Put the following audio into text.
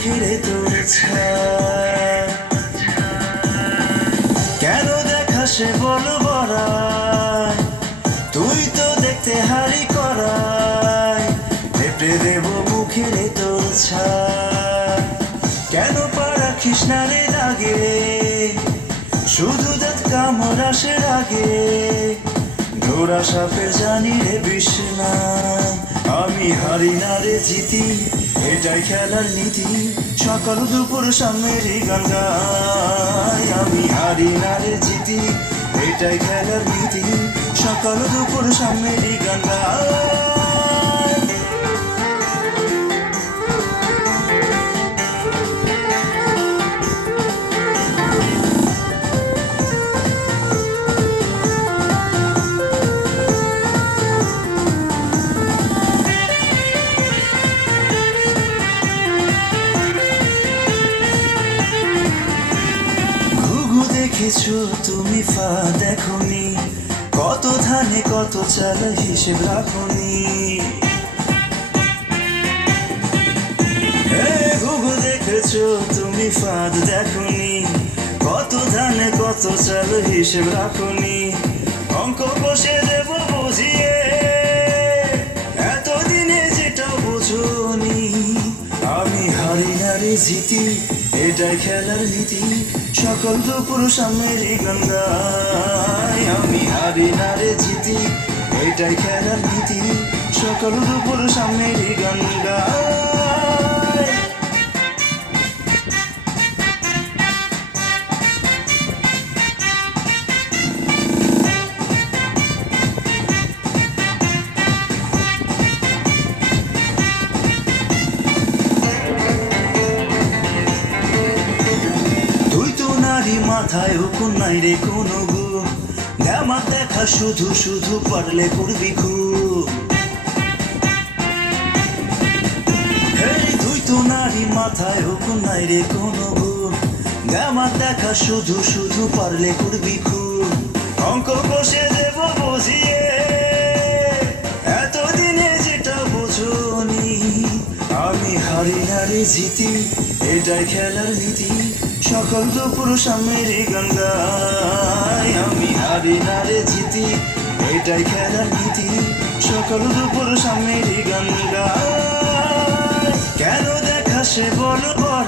মুখের তোর কেন দেখা সে বল বড়াই, তুই তো দেখতে হারি করাই, পেপড়ে দেব মুখের তোর কেন পারা কৃষ্ণারে লাগে, শুধু দাঁত কামড় আসে আগে, ঘোড়া সাপের জানি রে বিষ নাই, আমি হারি না রে জিতি, এটাই খেলার নীতি, সকাল দুপুর সামনেরই গান গাই, আমি হারি না রে জিতি, এটাই খেলার নীতি, সকাল দুপুর সামনেরই গান গাই। দেখেছো তুমি ফা দেখনি, কত ধানে কত চাল হিসেব রাখনি, ঘুঘু দেখেছো তুমি ফাঁদ দেখনি, কত ধানে কত চাল হিসেব রাখনি, অঙ্ক বসে দেব বুঝিয়ে, এতদিনে যেটা বুঝনি, আমি হারি না রে জিতি, এটাই খেলার নীতি, সকল দুপুর সামনেরই গান গাই, আমি হারি না রে জিতি, এটাই খেলার নীতি, সকল দুপুর সামনেরই গান গাই। মাথায় হুকুম নাই রে কোনো গুণ, আমার দেখা শুধু শুধু পারলে করবি খুব, তুই তো নারী মাথায় হুকুম নাই রে কোনো গুণ, আমার দেখা শুধু শুধু পারলে করবি খুব, অঙ্ক বসে দেব বুঝিয়ে, এতদিনে যেটা বুঝনি, আমি হারি না রে জিতি, এটাই খেলার নীতি, সকল দুপুর সামনেরই গান গাই, আমি হারি না রে জিতি, এটাই খেলার নীতি, সকল দুপুর সামনেরই গান গাই, কেন দেখা সে বল